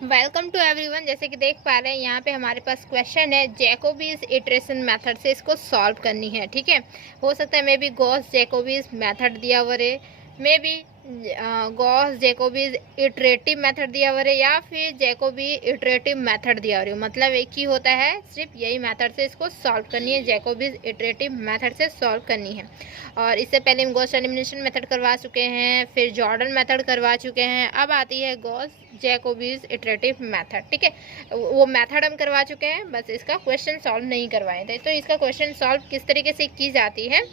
Welcome to everyone. जैसे कि देख पा रहे हैं यहाँ पे हमारे पास क्वेश्चन है, जैकोबीज इटरेशन मेथड से इसको सॉल्व करनी है। ठीक है, हो सकता है maybe Gauss Jacobi's method दिया हुआ रहे, maybe Gauss Jacobi's iterative method दिया हुआ रहे, या फिर जैकोबी इटरेटिव मेथड दिया हुआ रहे। मतलब एक ही होता है, सिर्फ यही मेथड से इसको सॉल्व करनी है, जैकोबीज इटरेटिव मेथड से सॉल्व करनी है। और इससे पहले हम गॉस एलिमिनेशन मेथड करवा चुके हैं, फिर जॉर्डन मेथड करवा चुके हैं, अब आती है गॉस जैकोबीज इटरेटिव मेथड। ठीक है, वो मेथड हम करवा चुके हैं, बस इसका क्वेश्चन सॉल्व नहीं करवाए थे। तो इसका क्वेश्चन सॉल्व किस तरीके से की जाती है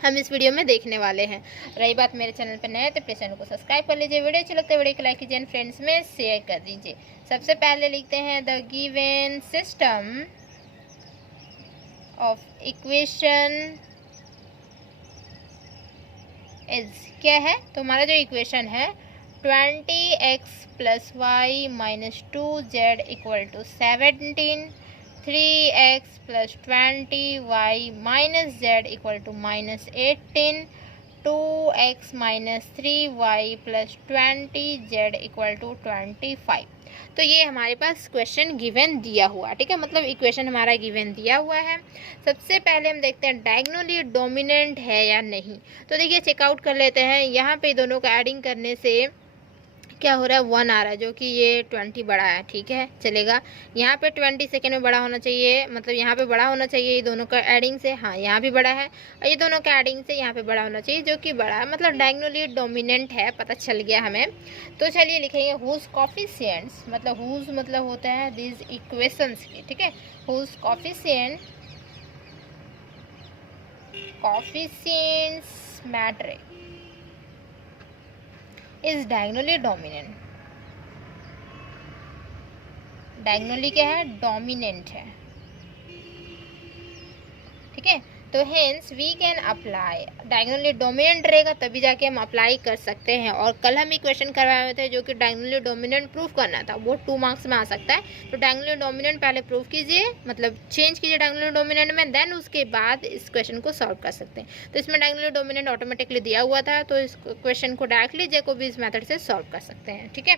हम इस वीडियो में देखने वाले हैं। रही बात मेरे चैनल पर नए तो प्लीज चैनल को सब्सक्राइब कर लीजिए, वीडियो अच्छी लगता है वीडियो को लाइक कीजिए, फ्रेंड्स में शेयर कर दीजिए। सबसे पहले लिखते हैं the given system of equation is, क्या है तो हमारा जो इक्वेशन है 20x + y - 2z = 17, 3x + 20y - z = -18, 2x - 3y + 20z = 25। तो ये हमारे पास क्वेश्चन गिवन दिया हुआ, ठीक है, मतलब इक्वेशन हमारा गिवन दिया हुआ है। सबसे पहले हम देखते हैं डायगोनली डोमिनेंट है या नहीं। तो देखिए चेकआउट कर लेते हैं। यहाँ पे दोनों का एडिंग करने से क्या हो रहा है, 1 आ रहा है, जो कि ये 20 बड़ा है। ठीक है, चलेगा। यहाँ पे 20 सेकेंड में बड़ा होना चाहिए, मतलब यहाँ पे बड़ा होना चाहिए ये दोनों का एडिंग से। हाँ, यहाँ भी बड़ा है, और ये दोनों का एडिंग से यहाँ पे बड़ा होना चाहिए, जो कि बड़ा है, मतलब डायगोनली डोमिनेंट है, पता चल गया हमें। तो चलिए लिखेंगे हुज कोफिशिएंट्स, मतलब हुज मतलब होता है दिस इक्वेशंस की। ठीक है, whose coefficients matrix is diagonally dominant. Diagonally क्या है, डोमिनेंट है। ठीक है, तो hence we can apply, diagonally dominant रहेगा तभी जाके हम अप्लाई कर सकते हैं। और कल हम इक्वेशन करवाए हुए थे जो कि डायगोनली डोमिनेंट प्रूफ करना था, वो 2 मार्क्स में आ सकता है। तो डायगोनली डोमिनेंट पहले प्रूफ कीजिए, मतलब चेंज कीजिए डायगोनली डोमिनेंट में, देन उसके बाद इस क्वेश्चन को सॉल्व कर सकते हैं। तो इसमें डायगोनली डोमिनेंट ऑटोमेटिकली दिया हुआ था, तो इस क्वेश्चन को डायरेक्टली जैकोबीज मेथड से सॉल्व कर सकते हैं। ठीक है,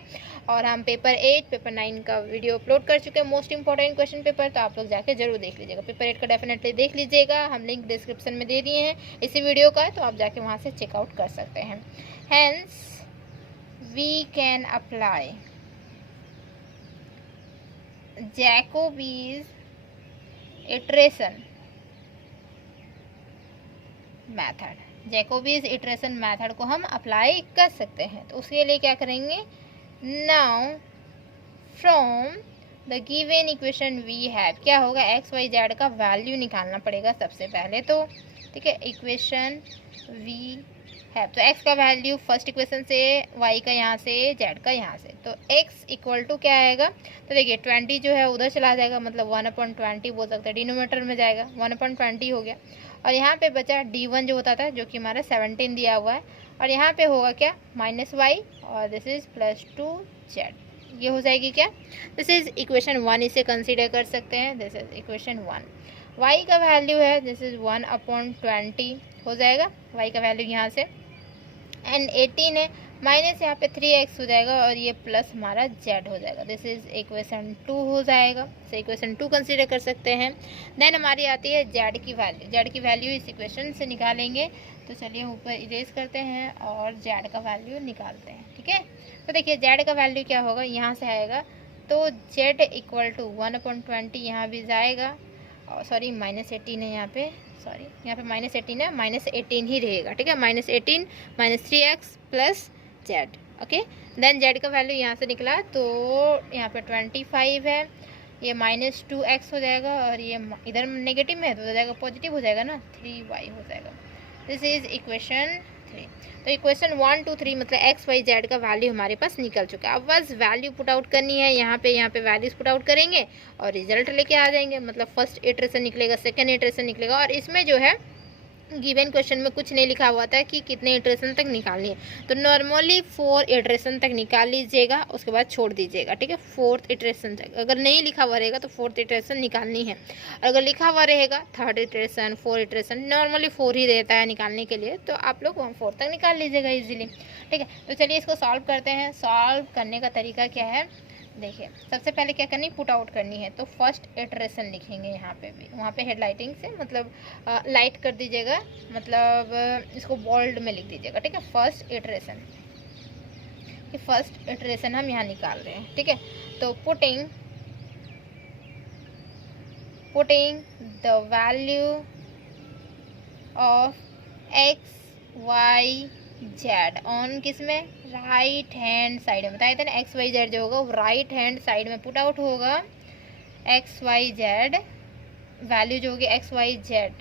और हम पेपर 8 पेपर 9 का वीडियो अपलोड कर चुके हैं, मोस्ट इंपॉर्टेंट क्वेश्चन पेपर, तो आप लोग जाके जरूर देख लीजिएगा। पेपर 8 का डेफिनेटली देख लीजिएगा, हम लिंक डिस्क्रिप्शन में दे दिए हैं इसी वीडियो का, तो आप जाके वहां से चेकआउट कर सकते हैं। Hence we can apply Jacobi's iteration method. Jacobi's iteration method को हम अप्लाई कर सकते हैं। तो उसके लिए क्या करेंगे, now from the given equation we have, क्या होगा, एक्स वाई जेड का वैल्यू निकालना पड़ेगा सबसे पहले तो। ठीक है, इक्वेशन वी हैव, तो एक्स का वैल्यू फर्स्ट इक्वेशन से, वाई का यहाँ से, जेड का यहाँ से। तो एक्स इक्वल टू क्या आएगा, तो देखिए 20 जो है उधर चला जाएगा, मतलब 1/20 बोल सकते हैं, डिनोमीटर में जाएगा, 1/20 हो गया। और यहाँ पे बचा d1 जो होता था, जो कि हमारा 17 दिया हुआ है, और यहाँ पे होगा क्या, -y, और दिस इज +2z, ये हो जाएगी क्या, दिस इज इक्वेशन 1, इसे कंसीडर कर सकते हैं, दिस इज इक्वेशन 1। y का वैल्यू है, दिस इज 1/20 हो जाएगा, y का वैल्यू यहाँ से, एंड 18 है, माइनस यहाँ पे 3x हो जाएगा, और ये प्लस हमारा z हो जाएगा, दिस इज इक्वेशन 2 हो जाएगा। तो इक्वेशन 2 कंसीडर कर सकते हैं। देन हमारी आती है z की वैल्यू, z की वैल्यू इस इक्वेशन से निकालेंगे। तो चलिए ऊपर इरेज करते हैं और z का वैल्यू निकालते हैं। ठीक है, तो देखिए z का वैल्यू क्या होगा, यहाँ से आएगा, तो z इक्वल टू 1/20 यहाँ भी जाएगा, और सॉरी -18 है यहाँ पे, सॉरी यहाँ पे -18 है, -18 ही रहेगा। ठीक है, -18 -3x + z। Okay, then z का वैल्यू यहाँ से निकला, तो यहाँ पे 25 है, ये -2x हो जाएगा, और ये इधर नेगेटिव में है तो हो जाएगा पॉजिटिव हो जाएगा ना, 3y हो जाएगा। This is equation 3। तो इक्वेशन 1 2 3 मतलब एक्स वाई जेड का वैल्यू हमारे पास निकल चुका है। अब बस वैल्यू पुट आउट करनी है, यहाँ पे वैल्यूज पुट आउट करेंगे और रिजल्ट लेके आ जाएंगे, मतलब फर्स्ट इटरेशन निकलेगा, सेकेंड इटरेशन निकलेगा। और इसमें जो है गिवन क्वेश्चन में कुछ नहीं लिखा हुआ था कि कितने इटरेशन तक निकालनी है, तो नॉर्मली 4 इटरेशन तक निकाल लीजिएगा, उसके बाद छोड़ दीजिएगा। ठीक है, 4th इटरेशन तक, अगर नहीं लिखा हुआ रहेगा तो 4th इटरेशन निकालनी है, और अगर लिखा हुआ रहेगा 3rd इटरेशन 4 इटरेशन, नॉर्मली 4 ही रहता है निकालने के लिए, तो आप लोग 4 तक निकाल लीजिएगा इजीली। ठीक है, तो चलिए इसको सॉल्व करते हैं। सॉल्व करने का तरीका क्या है, देखिए सबसे पहले क्या करनी, पुट आउट करनी है, तो फर्स्ट इटरेशन लिखेंगे यहाँ पे भी, वहाँ पे हेडलाइटिंग से मतलब लाइट कर दीजिएगा, मतलब इसको बोल्ड में लिख दीजिएगा, ठीक है। फर्स्ट इटरेशन, फर्स्ट इटरेशन हम यहाँ निकाल रहे हैं, ठीक है। तो putting the value of x Y Z on किसमें, राइट हैंड साइड में, बताए थे ना एक्स वाई जेड जो होगा वो राइट हैंड साइड में पुट आउट होगा। एक्स वाई जेड वैल्यू जो होगी X Y Z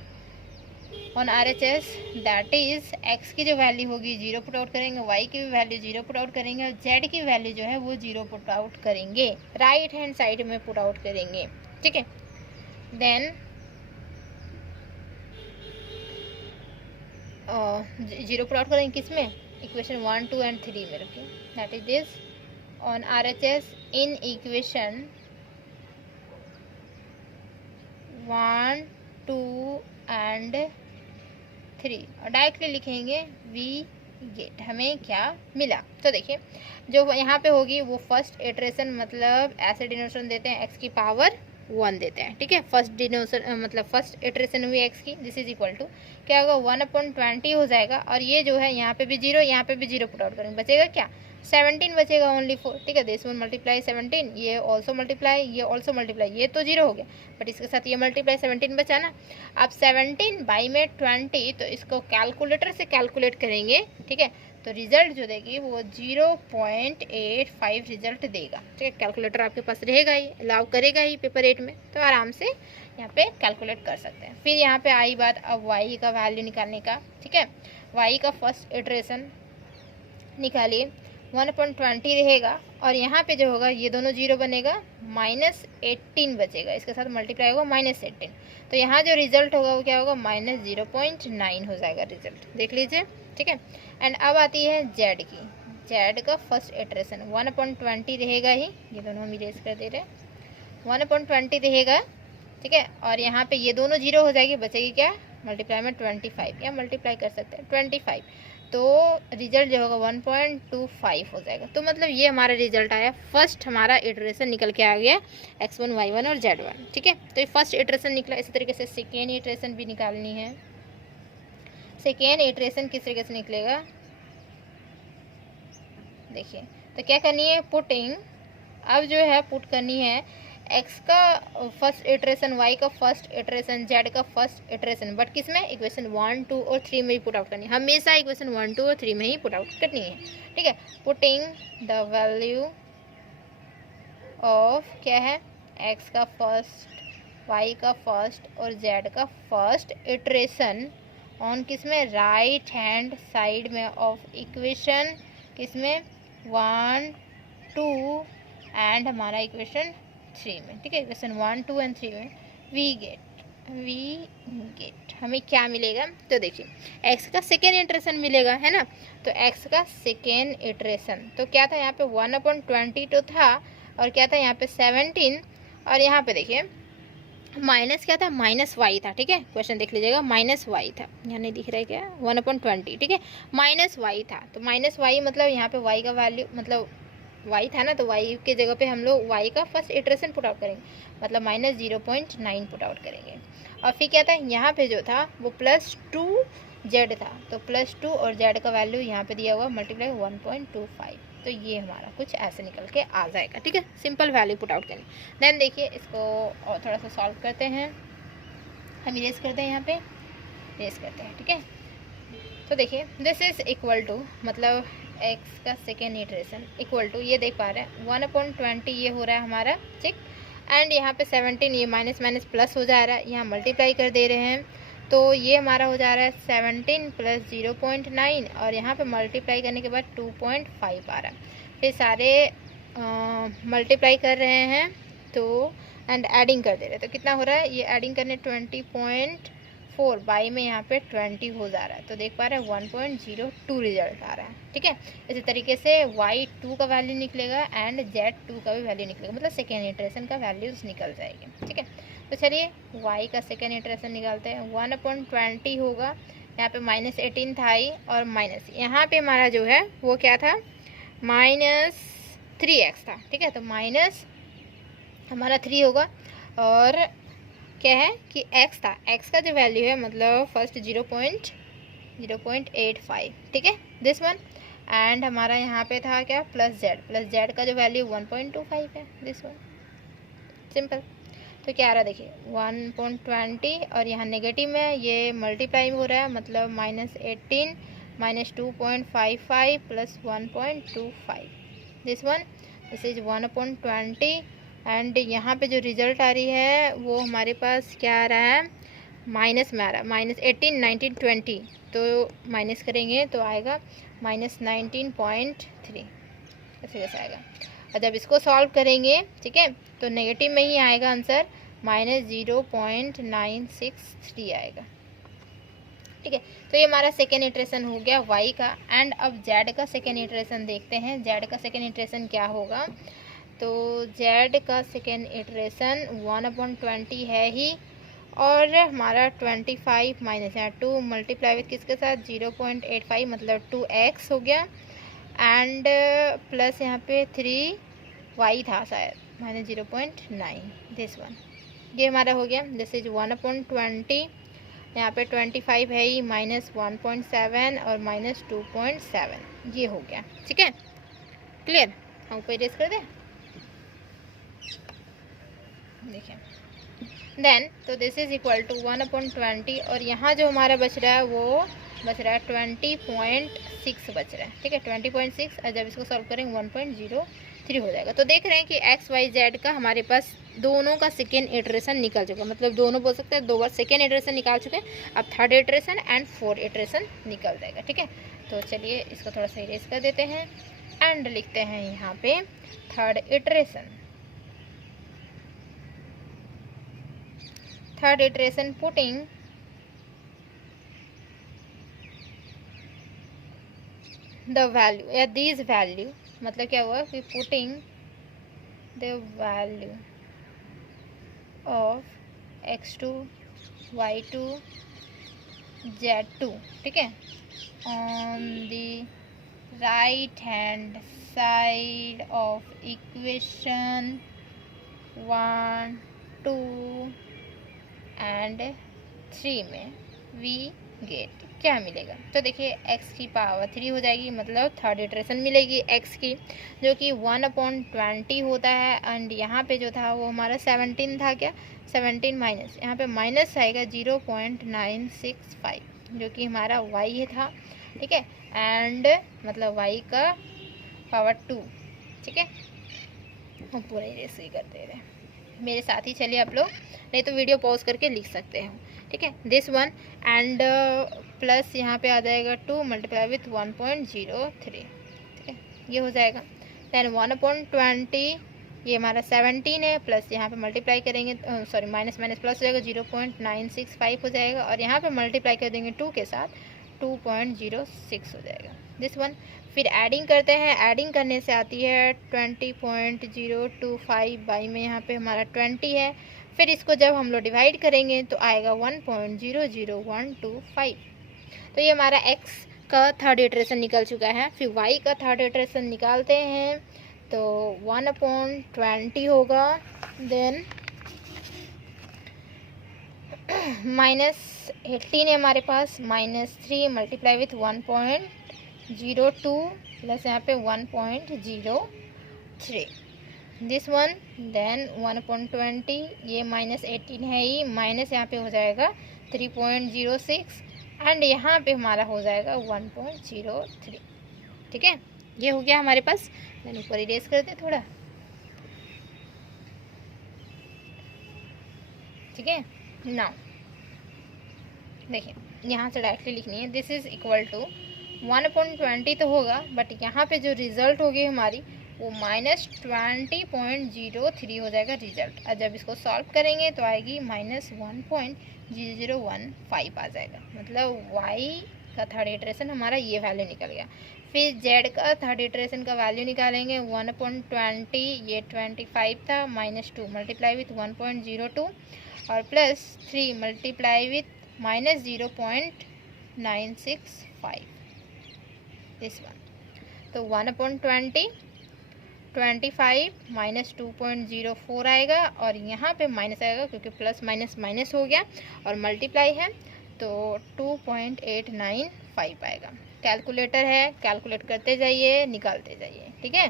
on RHS, that is X की जो वैल्यू होगी 0 पुट आउट करेंगे, वाई की भी वैल्यू 0 पुट आउट करेंगे, और जेड की वैल्यू जो है वो 0 पुट आउट करेंगे, राइट हैंड साइड में पुट आउट करेंगे, ठीक है। देन 0 पुट आउट करेंगे किसमें, इक्वेशन 1 2 एंड 3 में रखें, that is this on RHS in equation 1 2 and 3, और डायरेक्टली लिखेंगे वी गेट, हमें क्या मिला। तो देखिए जो यहाँ पे होगी वो फर्स्ट इटरेशन, मतलब ऐसे डिनोशन देते हैं x की पावर 1 देते हैं, ठीक है। फर्स्ट डिनोशन मतलब फर्स्ट इटरेशन हुई x की, दिस इज इक्वल टू क्या होगा 1/20 हो जाएगा, और ये जो है यहाँ पे भी 0, यहाँ पे भी 0 पुट आउट करेंगे, बचेगा क्या 17 बचेगा, ओनली 4, ठीक है। दिस वन मल्टीप्लाई 17, ये ऑल्सो मल्टीप्लाई, ये ऑल्सो मल्टीप्लाई, ये तो 0 हो गया, बट इसके साथ ये मल्टीप्लाई 17 बचा ना। अब 17 बाई में 20, तो इसको कैलकुलेटर से कैलकुलेट करेंगे, ठीक है। तो रिजल्ट जो देगी वो 0.85 रिजल्ट देगा, ठीक है। कैलकुलेटर आपके पास रहेगा ही, अलाउ करेगा ही पेपर 8 में, तो आराम से यहाँ पे कैलकुलेट कर सकते हैं। फिर यहाँ पे आई बात अब y का वैल्यू निकालने का, ठीक है। y का फर्स्ट इटरेशन निकालिए, 1/20 रहेगा, और यहाँ पे जो होगा ये दोनों 0 बनेगा, -18 बचेगा, इसके साथ मल्टीप्लाई होगा -18, तो यहाँ जो रिजल्ट होगा वो क्या होगा -0.9 हो जाएगा रिजल्ट, देख लीजिए, ठीक है। एंड अब आती है जेड की, जेड का फर्स्ट इटरेशन 1/20 रहेगा ही, ये दोनों हम इरेज कर दे रहे हैं, 1/20 रहेगा, ठीक है। और यहाँ पे ये दोनों 0 हो जाएगी, बचेगी क्या मल्टीप्लाई में 25, या मल्टीप्लाई कर सकते हैं 25, तो रिजल्ट जो होगा 1.25 हो जाएगा। तो मतलब ये हमारा रिजल्ट आया, फर्स्ट हमारा इटरेशन निकल के आ गया x1 y1 और z1, ठीक है। तो ये फर्स्ट इटरेशन निकला। इसी तरीके से सेकेंड इटरेशन भी निकालनी है। सेकेंड इटरेशन किस तरीके से निकलेगा, देखिए तो क्या करनी है, पुटिंग, अब जो है पुट करनी है x का फर्स्ट इटरेशन, y का फर्स्ट इटरेशन, z का फर्स्ट इटरेशन, बट किस में, इक्वेशन 1 2 और 3 में ही पुट आउट करनी है, हमेशा इक्वेशन 1 2 और 3 में ही पुट आउट करनी है, ठीक है। पुटिंग द वैल्यू ऑफ क्या है, x का फर्स्ट, y का फर्स्ट और z का फर्स्ट इटरेशन ऑन किस में, राइट हैंड साइड में ऑफ इक्वेशन किस में 1 2 एंड हमारा इक्वेशन 3 में, ठीक है। इक्वेशन 1 2 एंड 3 में वी गेट हमें क्या मिलेगा, तो देखिए x का सेकेंड इटरेशन मिलेगा, है ना। तो x का सेकेंड इटरेशन तो क्या था, यहाँ पे 1/20 तो था, और क्या था यहाँ पे 17, और यहाँ पे देखिए माइनस क्या था, -y था, ठीक है। क्वेश्चन देख लीजिएगा, -y था, यहाँ नहीं दिख रहा है क्या, 1/20, ठीक है, -y था, तो -y मतलब यहाँ पे y का वैल्यू, मतलब y था ना, तो y के जगह पे हम लोग y का फर्स्ट इटरेशन पुट आउट करेंगे, मतलब -0.9 पुट आउट करेंगे। और फिर क्या था, यहाँ पे जो था वो +2z था, तो +2 और z का वैल्यू यहाँ पे दिया हुआ मल्टीप्लाई 1.25, तो ये हमारा कुछ ऐसे निकल के आ जाएगा, ठीक है। सिंपल वैल्यू पुट आउट करेंगे। देन देखिए इसको और थोड़ा सा सॉल्व करते हैं, हम इरेज करते हैं, यहाँ पे इरेज करते हैं, ठीक है। तो देखिए दिस इज इक्वल टू, मतलब x का सेकेंड इटरेशन इक्वल टू, ये देख पा रहे हैं 1/20 ये हो रहा है हमारा, ठीक। एंड यहाँ पे 17, ये माइनस माइनस प्लस हो जा रहा है, यहाँ मल्टीप्लाई कर दे रहे हैं, तो ये हमारा हो जा रहा है 17 + 0.9, और यहाँ पे मल्टीप्लाई करने के बाद 2.5 आ रहा है। फिर सारे मल्टीप्लाई कर रहे हैं, तो एंड एडिंग कर दे रहे हैं, तो कितना हो रहा है, ये एडिंग करने 20.4 बाई में यहाँ पे 20 हो जा रहा है, तो देख पा रहे हैं 1.02 रिजल्ट आ रहा है, ठीक है। इसी तरीके से y2 का वैल्यू निकलेगा एंड z2 का भी वैल्यू निकलेगा, मतलब सेकेंड इटरेशन का वैल्यूज निकल जाएगी, ठीक है। तो चलिए y का सेकेंड इटरेशन निकालते हैं, 1/20 होगा, यहाँ पे -18 था ही, और माइनस यहाँ पे हमारा जो है वो क्या था, 3x था, ठीक है। तो माइनस हमारा 3 होगा, और क्या है कि x था, x का जो वैल्यू है मतलब फर्स्ट 0.85, ठीक है, दिस वन। एंड हमारा यहाँ पे था क्या, प्लस z का जो वैल्यू 1.25 है, दिस वन, सिंपल। तो क्या आ रहा है देखिए 1.20, और यहाँ नेगेटिव में ये मल्टीप्लाई हो रहा है, मतलब -18 -2.55 plus 1.25, this one, this is 1/20। And यहाँ पे जो रिजल्ट आ रही है वो हमारे पास क्या आ रहा है, माइनस में आ रहा है, -18 19 20, तो माइनस करेंगे तो आएगा -19.3, ऐसे कैसे आएगा। और जब इसको सॉल्व करेंगे, ठीक है, तो नेगेटिव में ही आएगा आंसर, -0.963 आएगा, ठीक है। तो ये हमारा सेकेंड इटरेशन हो गया y का। एंड अब z का सेकेंड इटरेशन देखते हैं, z का सेकेंड इटरेशन क्या होगा। तो z का सेकेंड इटरेशन 1/20 है ही, और हमारा 25 माइनस यहाँ 2 मल्टीप्लाई विथ किसके साथ 0.85 मतलब 2x हो गया, एंड प्लस यहाँ पे 3y था शायद -0.9, दिस वन, ये हमारा हो गया। दिस इज 1/20, यहाँ पे 25 है ही, -1.7 और -2.7, ये हो गया, ठीक है, क्लियर। हम ऊपर इरेज कर दें, देखिए देन, तो दिस इज इक्वल टू 1/20, और यहाँ जो हमारा बच रहा है वो बच रहा है 20.6 बच रहा है, ठीक है, 20.6, और जब इसको सॉल्व करेंगे 1.03 हो जाएगा। तो देख रहे हैं कि एक्स वाई जेड का हमारे पास दोनों का सेकेंड इटरेशन निकल चुका है, मतलब दोनों बोल सकते हैं 2 बार सेकेंड इटरेशन निकाल चुके हैं, अब third iteration and fourth iteration निकल जाएगा, ठीक है। तो चलिए इसको थोड़ा सा इरेज कर देते हैं एंड लिखते हैं यहाँ पे third iteration. Third iteration putting the value या दिस वैल्यू, मतलब क्या हुआ कि putting the value of x2 y2 z2, ठीक है, on the right hand side of equation 1 2 and 3 में वी गेट क्या मिलेगा। तो देखिए x की पावर 3 हो जाएगी, मतलब थर्ड इटरेशन मिलेगी x की, जो कि 1/20 होता है। एंड यहाँ पे जो था वो हमारा 17 था, क्या 17 माइनस यहाँ पे माइनस आएगा 0.965, जो कि हमारा y था, ठीक है, एंड मतलब y का पावर 2, ठीक है। हम पूरा ऐसे ही करते रहे, मेरे साथ ही चलिए आप लोग, नहीं तो वीडियो पॉज करके लिख सकते हैं, ठीक है, दिस वन। एंड प्लस यहाँ पे आ जाएगा 2 मल्टीप्लाई विथ 1.03, ठीक है, ये हो जाएगा। देन 1/20 ये हमारा 17 है, प्लस यहाँ पे मल्टीप्लाई करेंगे, सॉरी माइनस माइनस प्लस हो जाएगा 0.965 हो जाएगा, और यहाँ पे मल्टीप्लाई कर देंगे 2 के साथ 2.06 हो जाएगा, दिस वन। फिर एडिंग करते हैं, एडिंग करने से आती है 20.025 बाई में यहाँ पे हमारा 20 है, फिर इसको जब हम लोग डिवाइड करेंगे तो आएगा 1.00125। तो ये हमारा x का थर्ड इटरेशन निकल चुका है। फिर y का थर्ड इटरेशन निकालते हैं, तो 1/20 होगा, देन -18 है हमारे पास, -3 मल्टीप्लाई विथ 1.02 प्लस यहाँ पे 1.03, दिस वन। देन 1/20 ये -18 है ही, माइनस यहाँ पे हो जाएगा 3.06, एंड यहाँ पे हमारा हो जाएगा 1.03, ठीक है, ये हो गया हमारे पास। देन ऊपर इरेज करते थोड़ा, ठीक है। नाउ देखिए यहाँ से डायरेक्टली लिखनी है, दिस इज इक्वल टू 1/20 तो होगा, बट यहाँ पे जो रिजल्ट होगी हमारी वो -20.03 हो जाएगा रिजल्ट, और जब इसको सॉल्व करेंगे तो आएगी -1.0015 आ जाएगा, मतलब y का थर्ड इटरेशन हमारा ये वैल्यू निकल गया। फिर z का थर्ड इटरेशन का वैल्यू निकालेंगे, 1/20 ये 25 था, -2 मल्टीप्लाई विथ 1.02 और +3 मल्टीप्लाई विथ -0.965, दिस वन। तो 1/20 25 माइनस 2.04 आएगा और यहाँ पे माइनस आएगा क्योंकि प्लस माइनस माइनस हो गया और मल्टीप्लाई है तो 2.895 आएगा। कैलकुलेटर है, कैलकुलेट करते जाइए, निकालते जाइए, ठीक है।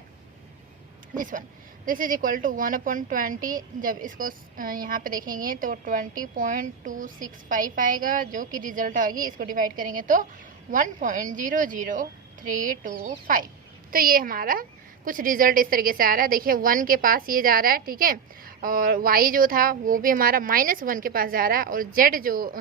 This is equal to 1/20। जब इसको यहाँ पे देखेंगे तो 20.265 आएगा जो कि रिजल्ट आएगी। इसको डिवाइड करेंगे तो 1.00325। तो ये हमारा कुछ रिजल्ट इस तरीके से आ रहा है। देखिए 1 के पास ये जा रहा है, ठीक है, और y जो था वो भी हमारा -1 के पास जा रहा है और z जो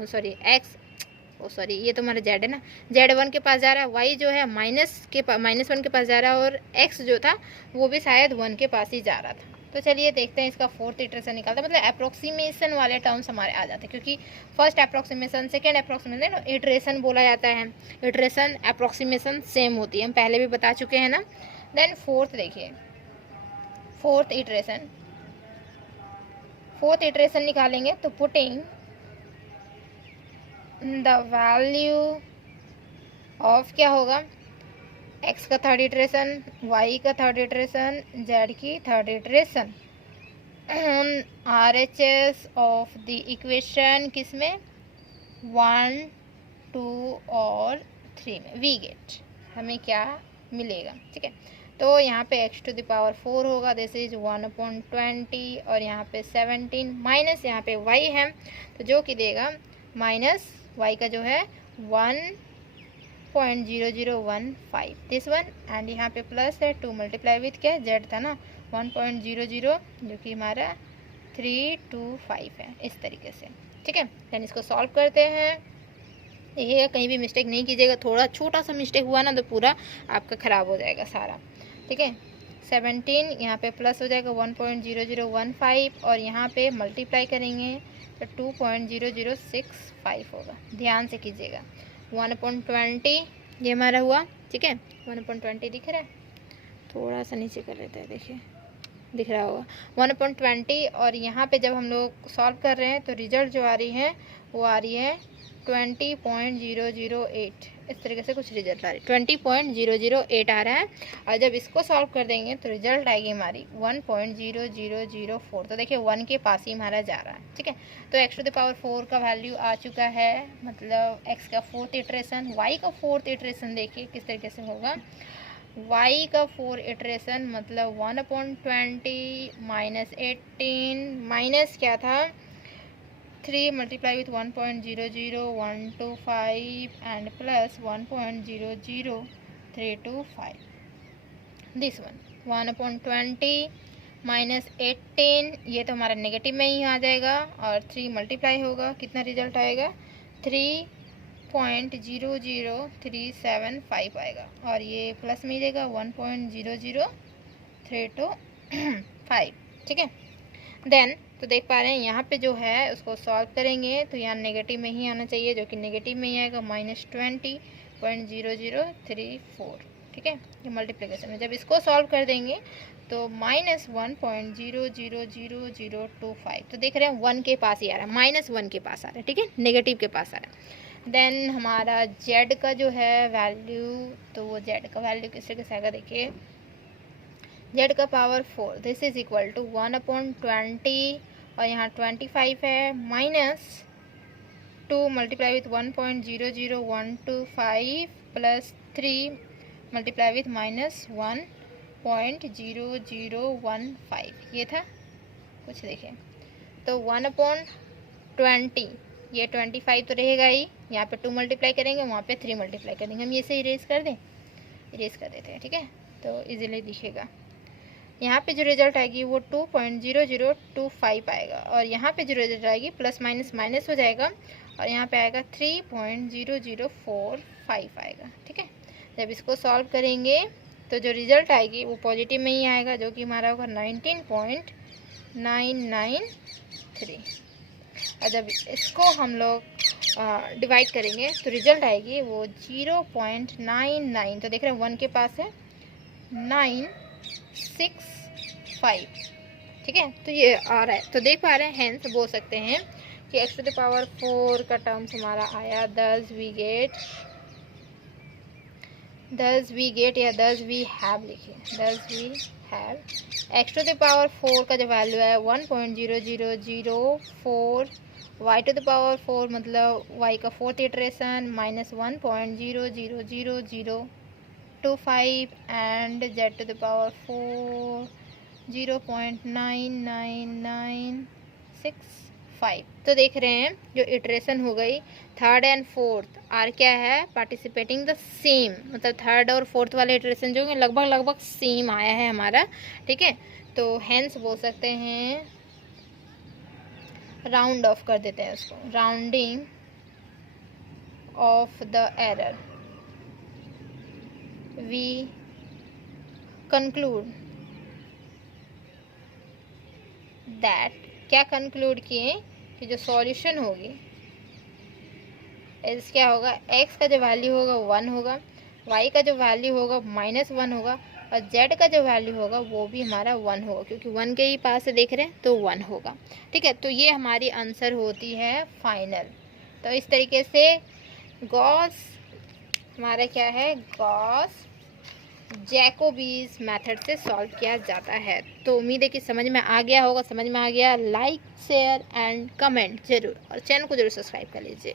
ये तो हमारा z है ना, z 1 के पास जा रहा है, y जो है -1 के पास जा रहा है और x जो था वो भी शायद 1 के पास ही जा रहा था। तो चलिए देखते हैं इसका फोर्थ इटरेशन निकालते हैं। मतलब अप्रोक्सीमेशन वाले टर्म्स हमारे आ जाते हैं क्योंकि first approximation, second approximation, iteration बोला जाता है। इटरेशन अप्रोक्सीमेशन सेम होती है, हम पहले भी बता चुके हैं ना। देन फोर्थ देखिए, फोर्थ इटरेशन निकालेंगे तो पुटिंग द वैल्यू ऑफ क्या होगा, x का थर्ड इटरेशन, y का थर्ड इटरेशन, z की third iteration, RHS of the equation किसमें 1, 2 और 3 में वी गेट हमें क्या मिलेगा, ठीक है। तो यहाँ पे x टू द पावर 4 होगा, दिस इज 1/20 और यहाँ पे 17 माइनस यहाँ पे y है तो जो कि देगा माइनस y का जो है 1.0015 दिस वन एंड यहाँ पे प्लस है 2 मल्टीप्लाई विथ क्या z था ना 1.00 जो कि हमारा 325 है, इस तरीके से, ठीक है। देन इसको सॉल्व करते हैं। देखिएगा कहीं भी मिस्टेक नहीं कीजिएगा, थोड़ा छोटा सा मिस्टेक हुआ ना तो पूरा आपका ख़राब हो जाएगा सारा, ठीक है। 17 यहाँ पे प्लस हो जाएगा 1.0015 और यहाँ पे मल्टीप्लाई करेंगे तो 2.0065 होगा। ध्यान से कीजिएगा, 1/20 ये हमारा हुआ, ठीक है। 1/20 दिख रहा है, थोड़ा सा नीचे कर लेते हैं, देखिए दिख रहा होगा 1/20 और यहाँ पे जब हम लोग सॉल्व कर रहे हैं तो रिजल्ट जो आ रही है वो आ रही है 20.008, इस तरीके से कुछ रिजल्ट आ रही है 20.008 आ रहा है। और जब इसको सॉल्व कर देंगे तो रिजल्ट आएगी हमारी 1.0004। तो देखिए 1 के पास ही हमारा जा रहा है, ठीक है। तो x टू द पावर 4 का वैल्यू आ चुका है, मतलब x का फोर्थ इटरेशन। y का फोर्थ इटरेशन देखिए किस तरीके से होगा, y का 4 इटरेशन मतलब 1/20 माइनस 18 माइनस क्या था 3 multiply with 1.00125 and plus 1.00325 this one 1/20 minus 18 ये तो हमारा नेगेटिव में ही आ जाएगा और 3 मल्टीप्लाई होगा, कितना रिजल्ट आएगा 3.00375 आएगा और ये प्लस में देगा 1.00325, ठीक है। देन तो देख पा रहे हैं यहाँ पे जो है उसको सॉल्व करेंगे तो यहाँ नेगेटिव में ही आना चाहिए जो कि नेगेटिव में ही आएगा -20.0034, ठीक है। ये मल्टीप्लिकेशन में जब इसको सॉल्व कर देंगे तो -1.0000025 तो देख रहे हैं 1 के पास ही आ रहा है, -1 के पास आ रहा है, ठीक है, नेगेटिव के पास आ रहा है। देन हमारा z का जो है वैल्यू, तो वो z का वैल्यू किस तरीके से आएगा देखिए, z का power 4 this is equal to 1/20 और यहाँ 25 है minus 2 multiply with 1.00125 plus 3 multiply with -1.0015 ये था कुछ, देखिए तो 1/20 ये 25 तो रहेगा ही, यहाँ पे 2 मल्टीप्लाई करेंगे, वहाँ पे 3 मल्टीप्लाई करेंगे, हम ये से इरेज कर दें, इरेज कर देते हैं, ठीक है। तो इजीली दिखेगा, यहाँ पे जो रिजल्ट आएगी वो 2.0025 आएगा और यहाँ पे जो रिजल्ट आएगी प्लस माइनस माइनस हो जाएगा और यहाँ पे आएगा 3.0045 आएगा, ठीक है। जब इसको सॉल्व करेंगे तो जो रिजल्ट आएगी वो पॉजिटिव में ही आएगा जो कि हमारा होगा 19.993 और जब इसको हम लोग डिवाइड करेंगे तो रिजल्ट आएगी वो 0.99। तो देख रहे हैं 1 के पास है 965, ठीक है। तो ये आ रहा है, तो देख पा रहे हैं, हेंस बोल सकते हैं कि x टू द पावर 4 का टर्म्स हमारा आया 10 वी गेट या 10 वी हैव, लिखिए 10 we have x to the power 4 का जो वैल्यू है 1.0004, y टू द पावर 4 मतलब y का fourth iteration minus 1.0000025 and z to the power 4 0.99965। तो देख रहे हैं जो इटरेशन हो गई थर्ड एंड फोर्थ आर क्या है, पार्टिसिपेटिंग द सेम, मतलब थर्ड और फोर्थ वाले इटरेशन जो लगभग सेम आया है हमारा, ठीक है। तो हेंस बोल सकते हैं, राउंड ऑफ कर देते हैं उसको, rounding off the error, we conclude that, क्या कंक्लूड किए कि जो सॉल्यूशन होगी इस क्या होगा, x का जो वैल्यू होगा 1 होगा, y का जो वैल्यू होगा -1 होगा और z का जो वैल्यू होगा वो भी हमारा 1 होगा, क्योंकि 1 के ही पास से देख रहे हैं तो 1 होगा, ठीक है। तो ये हमारी आंसर होती है फाइनल। तो इस तरीके से गॉस हमारा क्या है, गॉस जैकोबीज मेथड से सॉल्व किया जाता है। तो उम्मीद है कि समझ में आ गया होगा, समझ में आ गया लाइक शेयर एंड कमेंट जरूर, और चैनल को जरूर सब्सक्राइब कर लीजिए।